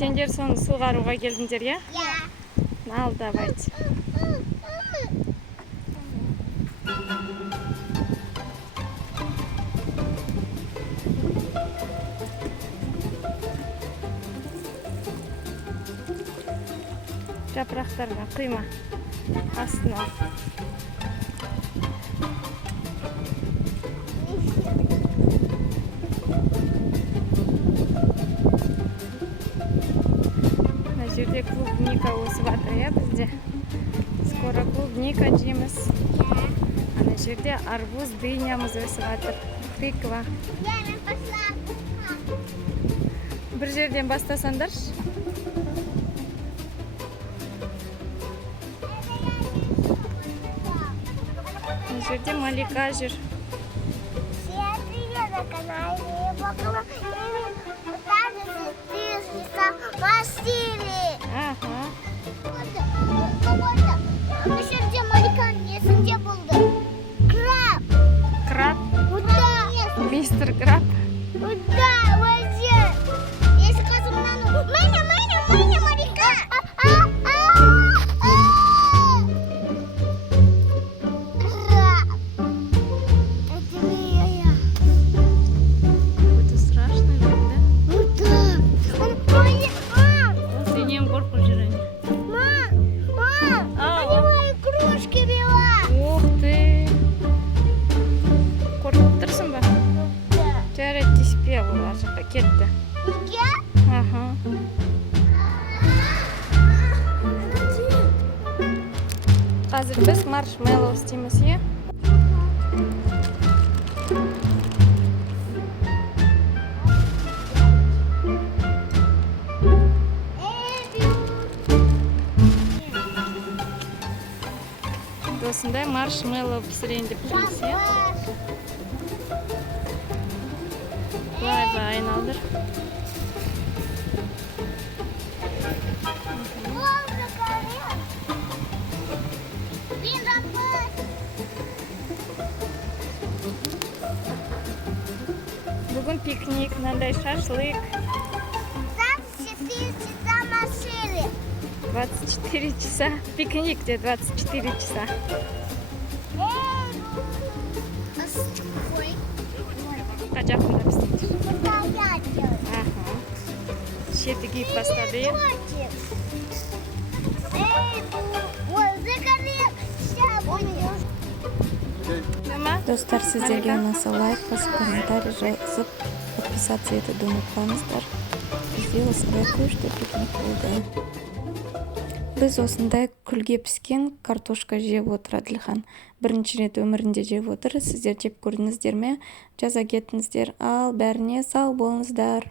Сендер соны суғаруға келдіңдер, я? Я. Ал, давайте. Жапырақтарға құйма. Астына. Мына жерде клубника өсіп жатыр, я, бізде. Скоро клубника жейміз. Ана жерде арбуз, дынямыз өсіп жатыр. Тыква. Я пошла. Бір жерден бастасаңдаршы. Мына жерде Малика жүр. Всем привет на канале Бокова. И также подписывайтесь на Василий. Ага. Ана жерде Малика несінде болды? Краб. Краб. Куда? Мистер Краб. Куда? Вообще. Если казумнану. Маня, Малика. Краб. Это не я. Какой-то страшный вид, да? Ну да. Мам. Сенен қорқып жүр әне. Мам. Ау. Они мои кружки била. Ух ты! Қорқып тұрсың ба? Да. Жарайды, тиіспе олар жаққа кетті. Я? Ага. Қазір біз маршмеллоу істейміз, е? Осындай маршмеллоу пісірейін деп тұрмыз, е? Былай айналдыр. Бүгін пикник, мынандай шашлык. 24 часа. Пикник де 24 часа. Жақында пісірейін. Ага. Шеті киіп бастады, е? Достар, сіздерге ұнаса лайк басып, комментарий жазып, подписаться етуді ұмытпаңыздар. Бізде осындай күшті пикник болды. Біз осындай күлге піскен картошка жеп отыр Әділхан. Бірінші рет өмірінде жеп отыр. Сіздер жеп көрдіңіздер ме? Жаза кетіңіздер. Ал бәріне сау болыңыздар.